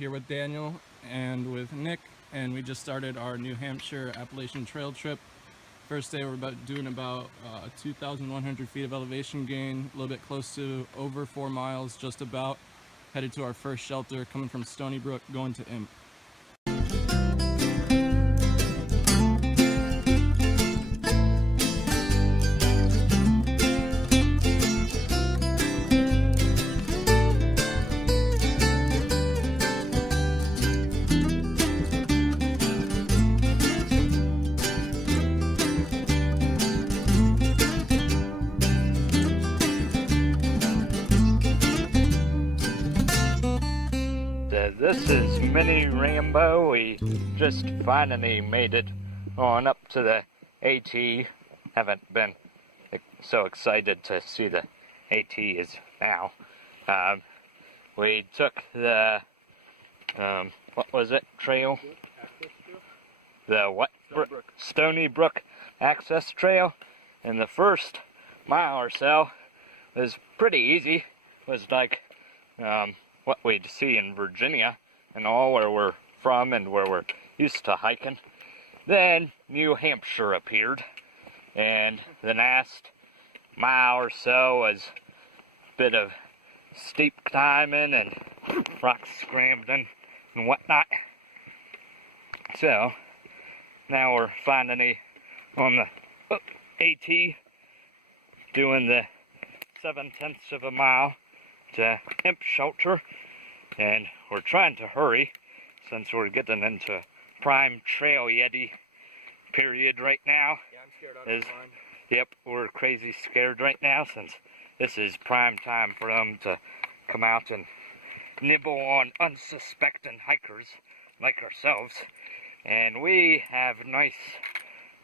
here with Daniel and with Nick, and we just started our New Hampshire Appalachian Trail trip. First day we're doing about 2,100 feet of elevation gain, a little bit close to over 4 miles, just about. Headed to our first shelter, coming from Stony Brook, going to Imp. This is Mini Rambo. We just finally made it on up to the AT. Haven't been so excited to see the AT is now. We took the, what was it, trail? The what? Stony Brook Access Trail. And the first mile or so was pretty easy. It was like, what we'd see in Virginia and all, where we're from and where we're used to hiking. Then New Hampshire appeared, and the last mile or so was a bit of steep climbing and rock scrambling and whatnot. So now we're finally on the AT, doing the 7/10 of a mile to Imp Shelter, and we're trying to hurry since we're getting into prime trail yeti period right now. Yeah, I'm scared on the climb. Yep, we're crazy scared right now since this is prime time for them to come out and nibble on unsuspecting hikers like ourselves. And we have nice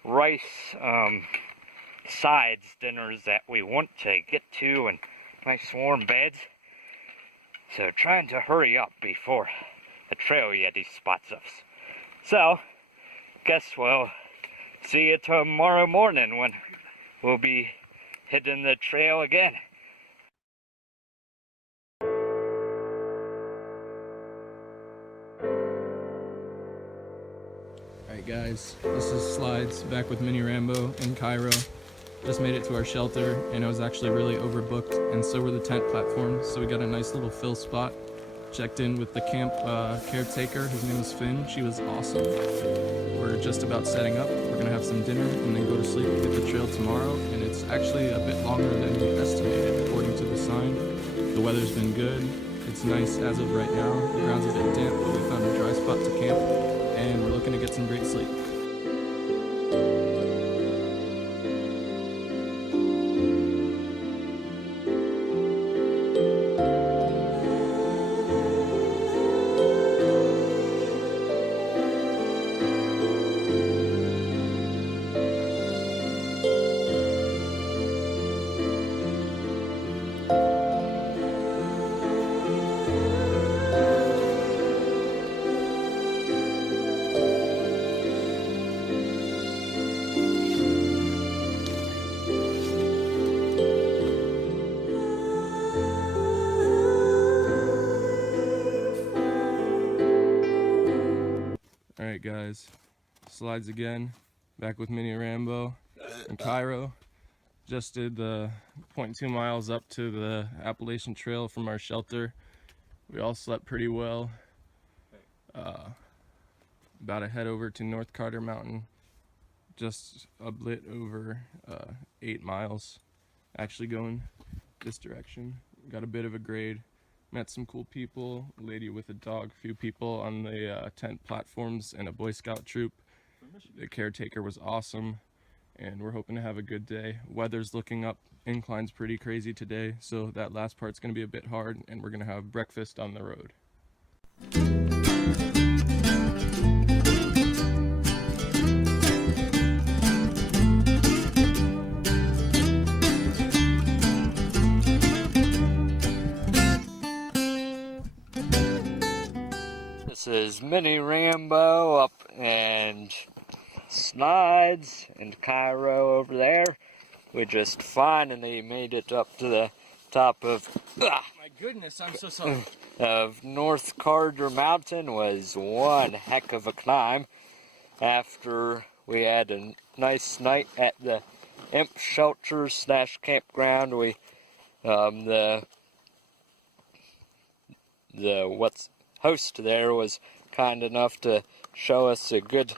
rice sides dinners that we want to get to, and nice warm beds. So trying to hurry up before the trail yeti spots us. So, guess we'll see you tomorrow morning when we'll be hitting the trail again. Alright guys, this is Slides, back with Mini Rambo in Cairo. Just made it to our shelter, and it was actually really overbooked, and so were the tent platforms, so we got a nice little fill spot. Checked in with the camp caretaker. His name was Finn. She was awesome. We're just about setting up. We're gonna have some dinner and then go to sleep and hit the trail tomorrow, and it's actually a bit longer than we estimated according to the sign. The weather's been good. It's nice as of right now. The ground's a bit damp, but we found a dry spot to camp, and we're looking to get some great sleep. Alright guys, Slides again, back with Mini Rambo in Cairo. Just did the 0.2 miles up to the Appalachian Trail from our shelter. We all slept pretty well. About to head over to North Carter Mountain, just a bit over 8 miles, actually going this direction. Got a bit of a grade. Met some cool people, a lady with a dog, a few people on the tent platforms, and a Boy Scout troop. The caretaker was awesome, and we're hoping to have a good day. Weather's looking up, incline's pretty crazy today, so that last part's going to be a bit hard, and we're going to have breakfast on the road. This is Mini Rambo up and Slides and Cairo over there. We just finally made it up to the top of my goodness, I'm so sorry. Of North Carter Mountain was one heck of a climb. After we had a nice night at the imp shelter / campground, we the host there was kind enough to show us a good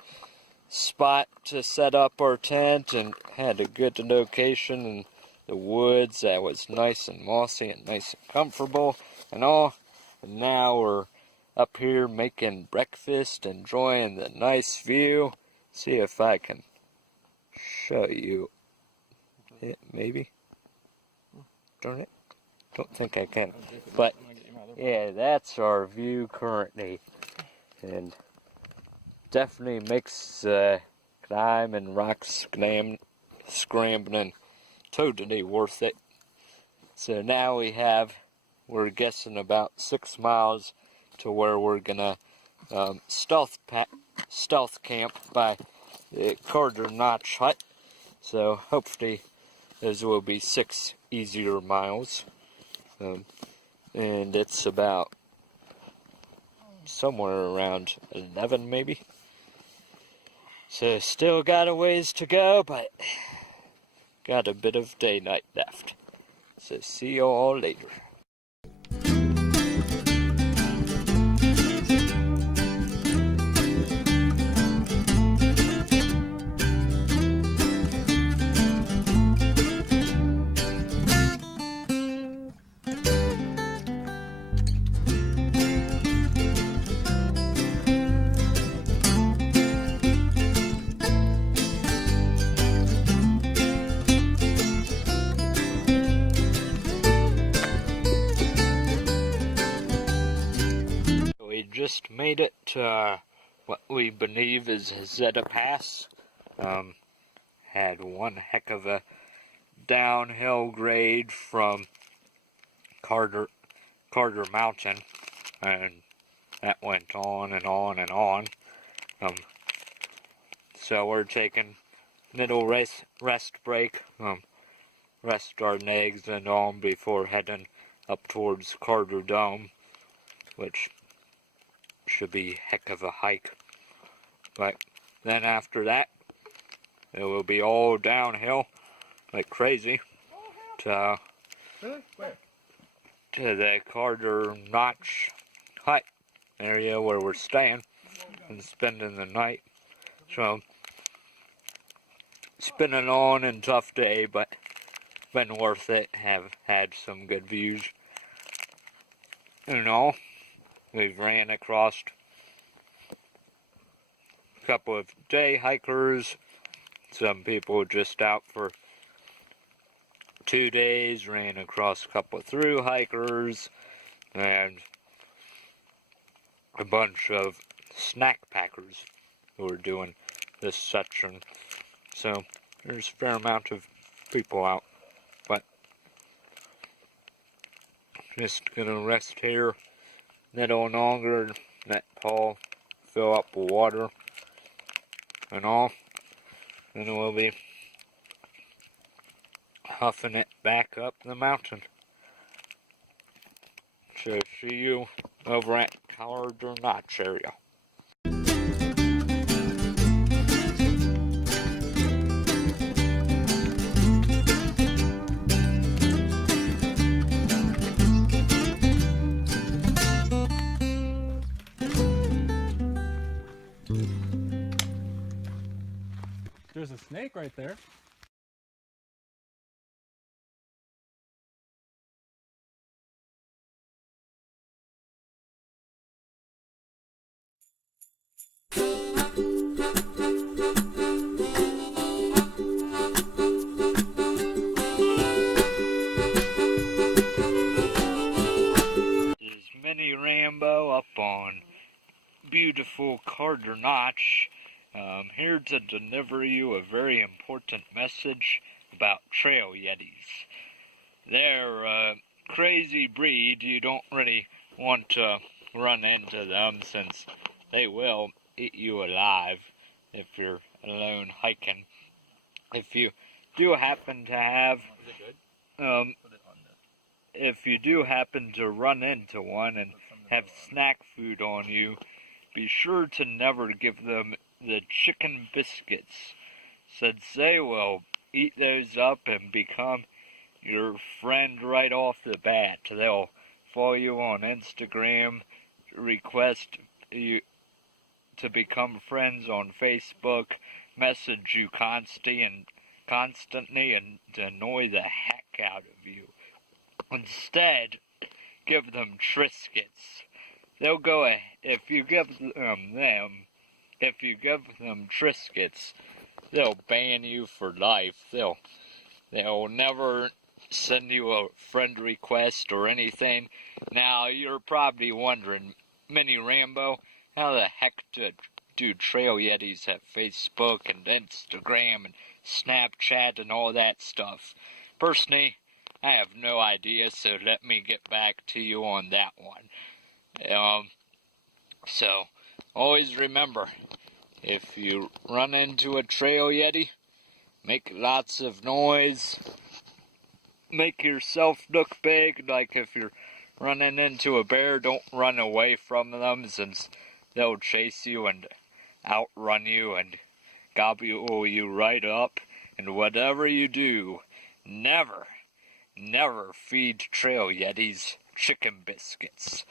spot to set up our tent, and had a good location in the woods that was nice and mossy and nice and comfortable and all. And now we're up here making breakfast, enjoying the nice view. See if I can show you it, maybe. Darn it. Don't think I can. But yeah, that's our view currently. And definitely makes climb and rock scrambling totally worth it. So now we're guessing about 6 miles to where we're gonna stealth camp by the Carter Notch Hut. So hopefully those will be 6 easier miles. And it's about somewhere around 11 maybe. So still got a ways to go, but got a bit of daylight left. So see you all later. We just made it to what we believe is Zeta Pass. Had one heck of a downhill grade from Carter Mountain, and that went on and on and on. So we're taking little rest break, rest our legs and all before heading up towards Carter Dome, which should be a heck of a hike. But then after that, it will be all downhill like crazy to the Carter Notch Hut area where we're staying and spending the night. So it's been a long and tough day, but been worth it. Have had some good views and all. We've ran across a couple of day hikers, some people just out for 2 days, ran across a couple of through hikers, and a bunch of snack packers who are doing this section. So there's a fair amount of people out, but just gonna rest here a little longer, let Paul fill up with water and all, and we'll be huffing it back up the mountain. So see you over at Carter Notch area. There's a snake right there. This is Mini Rambo up on beautiful Carter Notch. Here to deliver you a very important message about trail yetis. They're a crazy breed. You don't really want to run into them, since they will eat you alive if you're alone hiking. If you do happen to have if you do happen to run into one and have snack food on you, be sure to never give them the chicken biscuits, since they will eat those up and become your friend right off the bat. They'll follow you on Instagram, request you to become friends on Facebook, message you constantly and to annoy the heck out of you. Instead, give them Triscuits. They'll go if you give them Triscuits, they'll ban you for life. They'll never send you a friend request or anything. Now, you're probably wondering, Mini Rambo, how the heck do trail yetis have Facebook and Instagram and Snapchat and all that stuff? Personally, I have no idea, so let me get back to you on that one. So, always remember, if you run into a trail yeti, make lots of noise, make yourself look big. Like if you're running into a bear, don't run away from them, since they'll chase you and outrun you and gobble you right up. And whatever you do, never feed trail yetis chicken biscuits.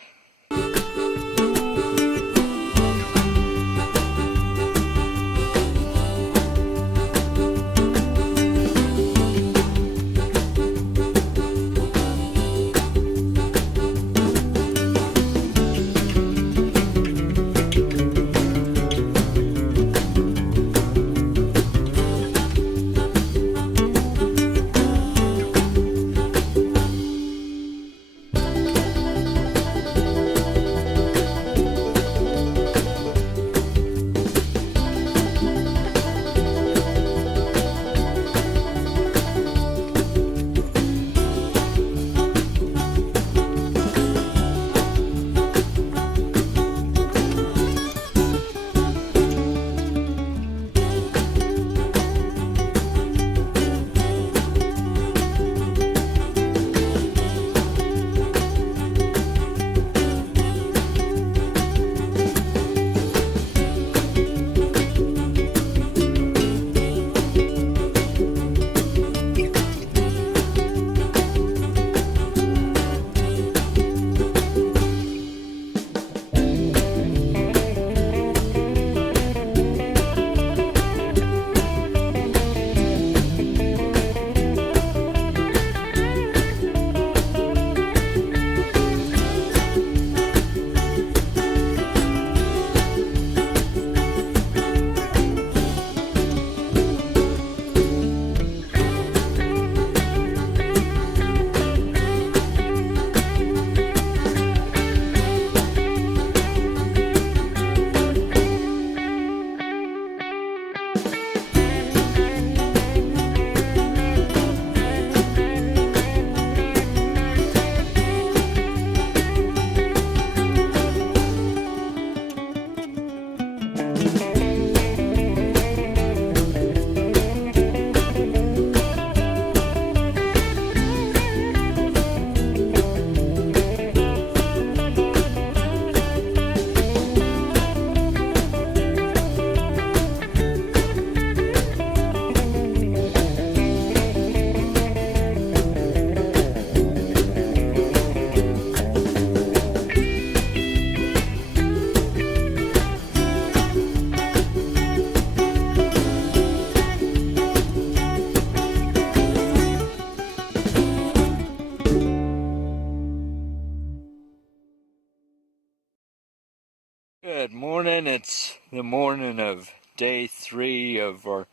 Good morning. It's the morning of day 3 of our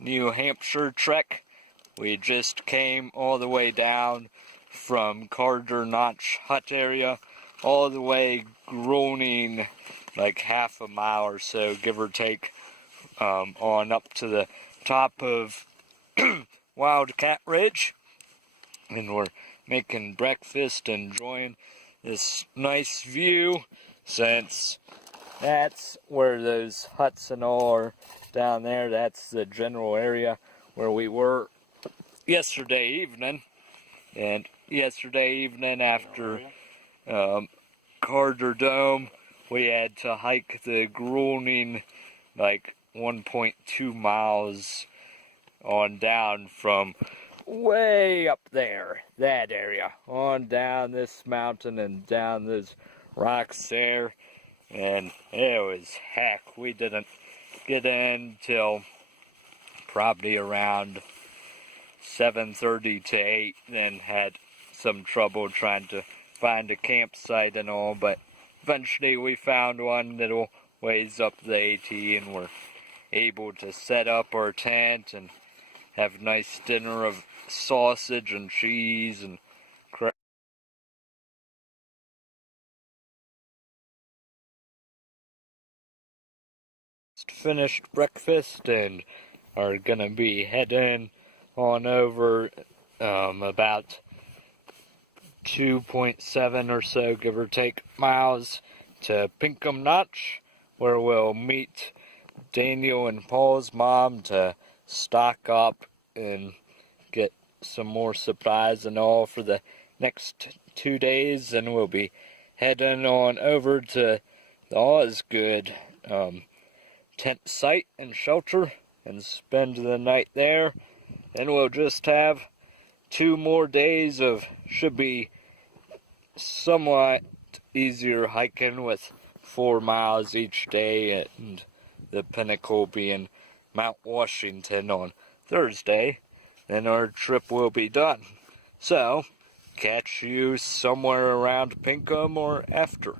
New Hampshire trek. We just came all the way down from Careron Hut area, all the way groaning like half a mile or so, give or take, on up to the top of Wildcat Ridge. And we're making breakfast, enjoying this nice view, since that's where those huts and all are down there. That's the general area where we were yesterday evening. And yesterday evening after Carter Dome, we had to hike the grueling, like 1.2 miles on down from way up there, that area, on down this mountain and down those rocks there. And it was heck. We didn't get in till probably around 7:30 to 8, then had some trouble trying to find a campsite and all, but eventually we found one little ways up the AT and were able to set up our tent and have a nice dinner of sausage and cheese and finished breakfast and are gonna be heading on over about 2.7 or so, give or take, miles to Pinkham Notch, where we'll meet Daniel and Paul's mom to stock up and get some more supplies and all for the next 2 days. And we'll be heading on over to the Osgood tent site and shelter and spend the night there. Then we'll just have 2 more days of, should be somewhat easier hiking with 4 miles each day, and the pinnacle being Mount Washington on Thursday. Then our trip will be done. So, catch you somewhere around Pinkham or after.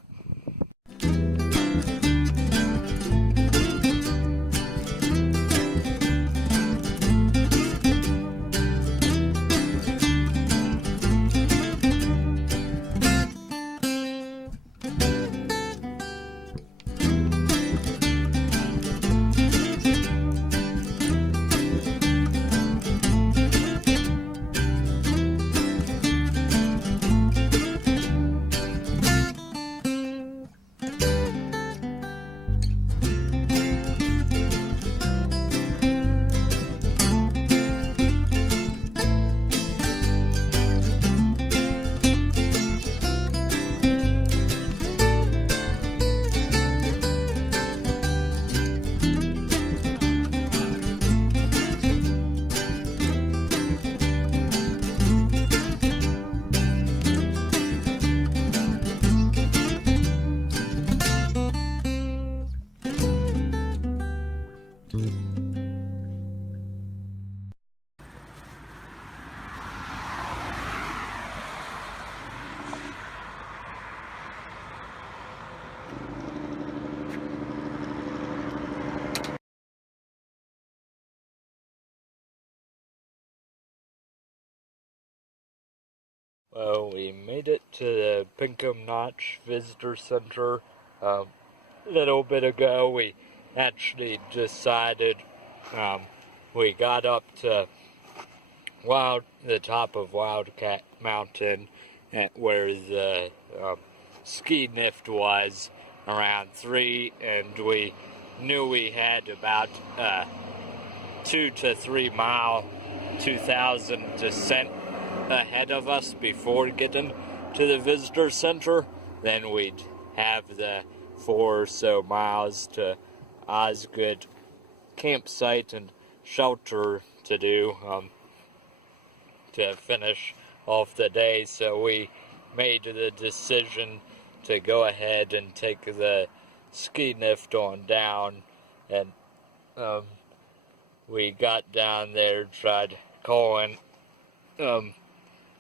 Well, we made it to the Pinkham Notch Visitor Center a little bit ago. We actually decided we got up to the top of Wildcat Mountain where the ski lift was around 3, and we knew we had about 2 to 3 mile 2,000 descent ahead of us before getting to the visitor center. Then we'd have the 4 or so miles to Osgood campsite and shelter to do to finish off the day. So we made the decision to go ahead and take the ski lift on down, and we got down there, tried calling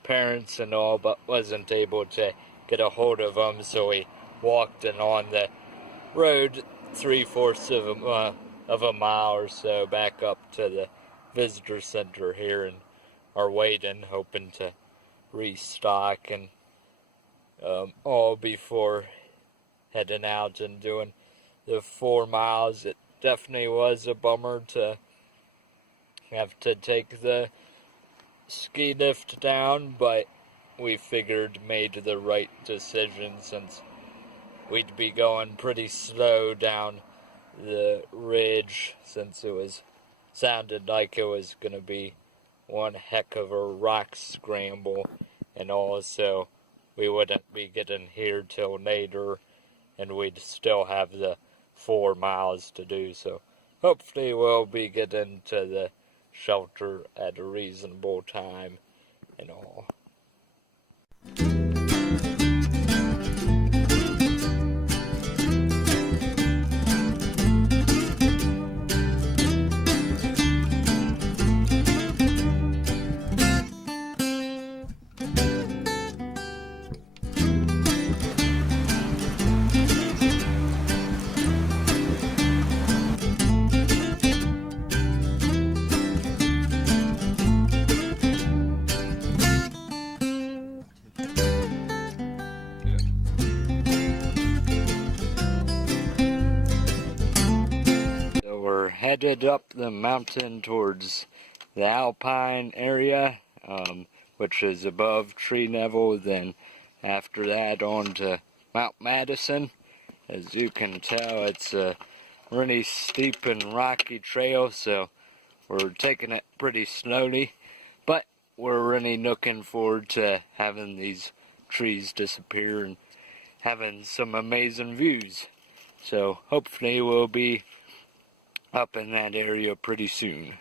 parents and all, but wasn't able to get a hold of them, so we walked in on the road 3/4 of a mile or so back up to the visitor center here, and are waiting, hoping to restock and all before heading out and doing the 4 miles. It definitely was a bummer to have to take the ski lift down, but we figured made the right decision since we'd be going pretty slow down the ridge, since it sounded like it was going to be one heck of a rock scramble, and also we wouldn't be getting here till later, and we'd still have the 4 miles to do. So hopefully we'll be getting to the shelter at a reasonable time and all. Headed up the mountain towards the alpine area, which is above tree level. Then after that on to Mount Madison. As you can tell, it's a really steep and rocky trail, so we're taking it pretty slowly, but we're really looking forward to having these trees disappear and having some amazing views. So hopefully we'll be up in that area pretty soon.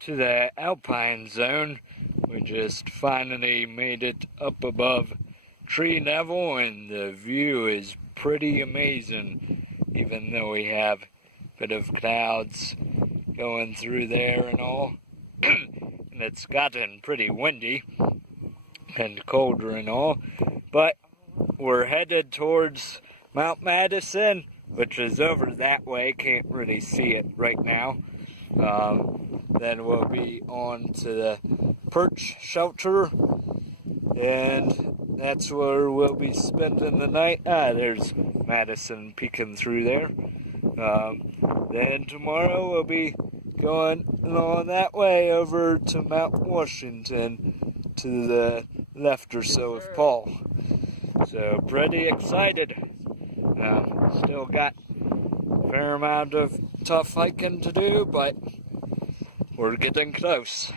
To the alpine zone, we just finally made it up above tree level, and the view is pretty amazing, even though we have a bit of clouds going through there and all. And it's gotten pretty windy and colder and all, but we're headed towards Mount Madison, which is over that way. Can't really see it right now. Then we'll be on to the perch shelter, and that's where we'll be spending the night. There's Madison peeking through there. Then tomorrow we'll be going along that way over to Mount Washington, to the left or so of Paul. So pretty excited. Still got a fair amount of tough hiking to do, but we're getting close.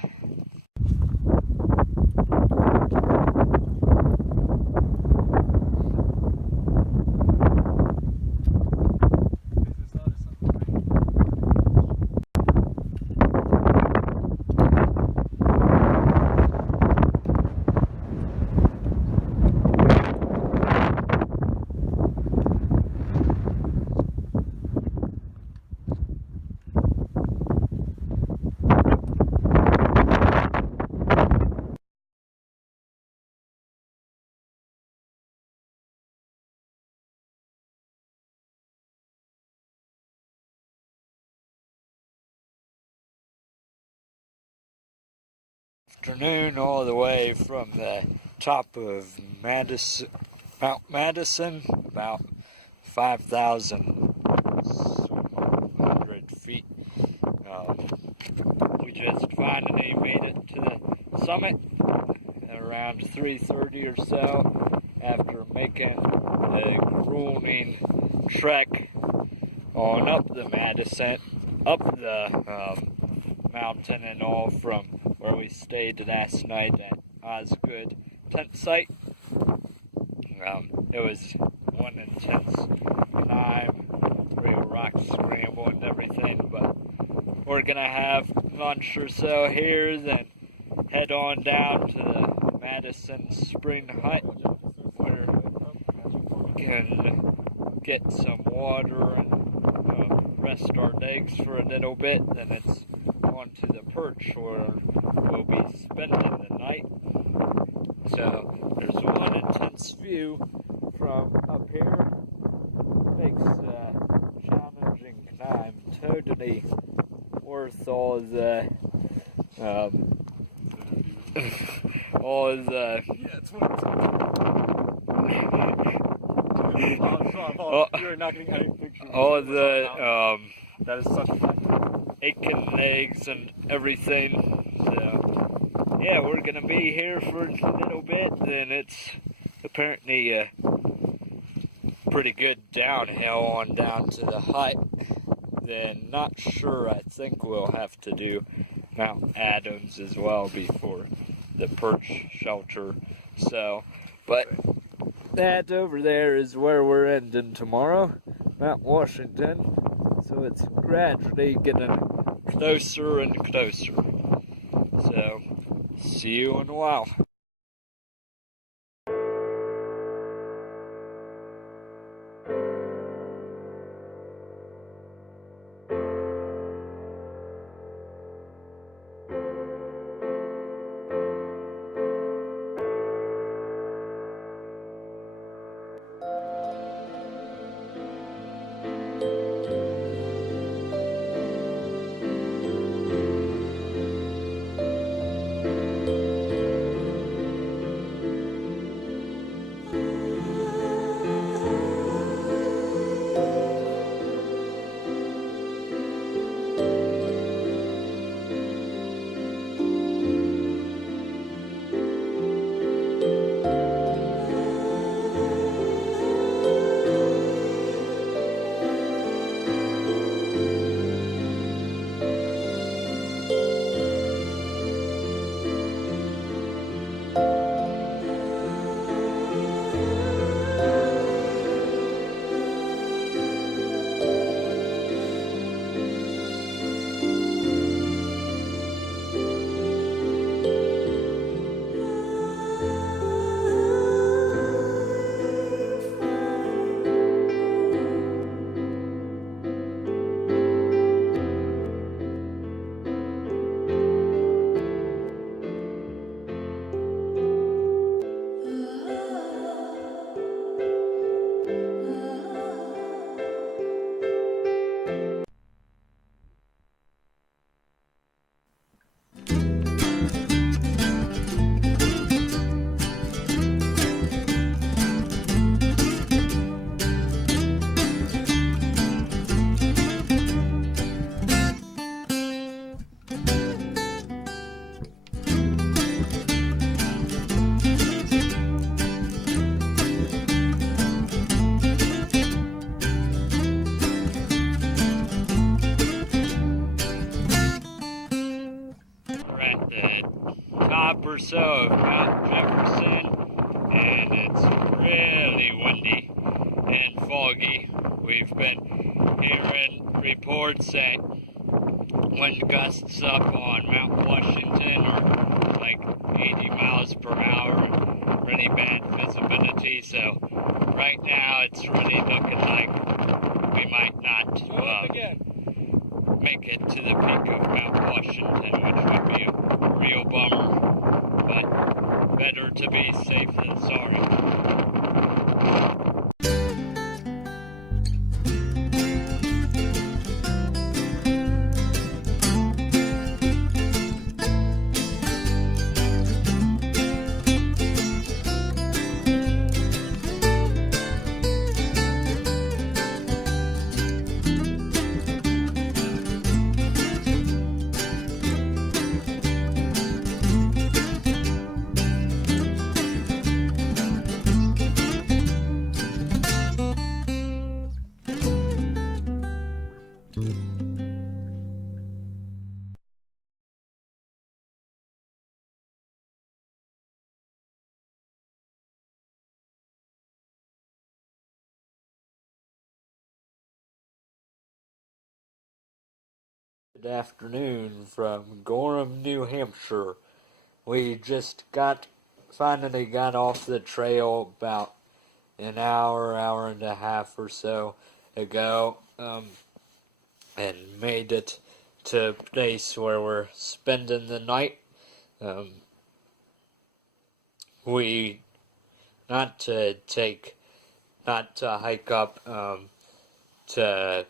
Afternoon, all the way from the top of Mount Madison, about 5,100 feet. We just finally made it to the summit at around 3:30 or so, after making a grueling trek on up the Madison, up the mountain and all, from where we stayed last night at Osgood tent site. It was one intense climb, real rock scramble and everything, but we're gonna have lunch or so here, then head on down to the Madison Spring Hut, where we can get some water and rest our legs for a little bit. Then it's on to the perch, where we'll be spending the night. So there's one intense view from up here. Makes a challenging climb totally worth all the You're not getting any pictures. All the that is such a fun. aching legs and everything. So yeah, we're gonna be here for a little bit. Then it's apparently a pretty good downhill on down to the hut, then not sure. I think we'll have to do Mount Adams as well before the perch shelter. So, but that over there is where we're ending tomorrow, Mount Washington. So it's gradually getting closer and closer. So, see you in a while. Or so of Mount Jefferson, and it's really windy and foggy. We've been hearing reports that wind gusts up on Mount Washington are like 80 miles per hour, really bad visibility. So right now it's really looking like we might not make it to the peak of Mount Washington, which would be a real bummer. But better to be safe than sorry. Good afternoon from Gorham, New Hampshire. We just finally got off the trail about an hour and a half or so ago, and made it to a place where we're spending the night. We not to hike up to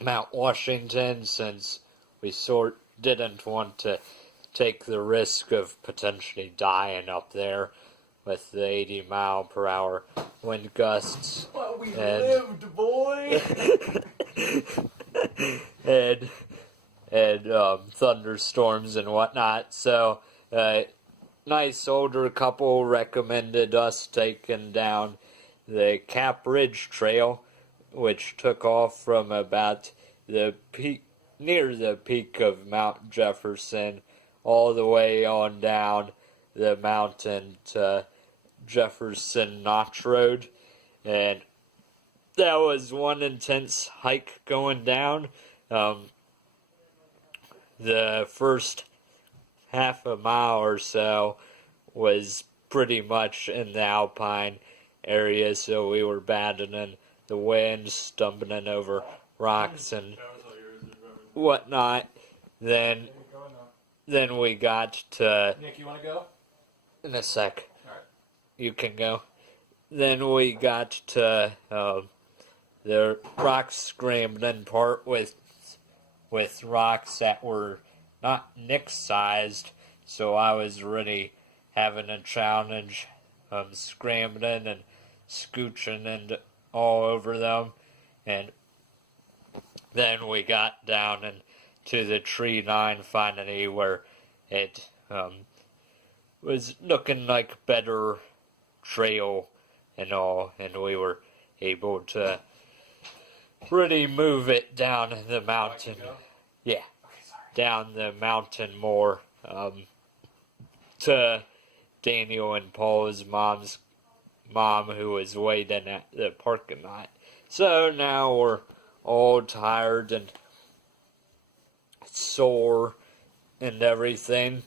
Mount Washington, since we didn't want to take the risk of potentially dying up there with the 80 mile per hour wind gusts. But we lived, boy! and thunderstorms and whatnot. So, nice older couple recommended us taking down the Cap Ridge Trail, which took off from about the peak, near the peak of Mount Jefferson, all the way on down the mountain to Jefferson Notch Road. And that was one intense hike going down. The first half a mile or so was pretty much in the alpine area, so we were battling the wind, stumbling over rocks and whatnot. Then we got to... Nick, you want to go? In a sec. Alright. You can go. Then we got to the rock scrambling part with rocks that were not Nick-sized, so I was really having a challenge scrambling and scooching and all over them. And then we got down into the tree line finally, where it was looking like better trail and all, and we were able to really move it down the mountain. Yeah, down the mountain more to Daniel and Paul's mom, who was waiting at the parking lot. So now we're all tired and sore and everything,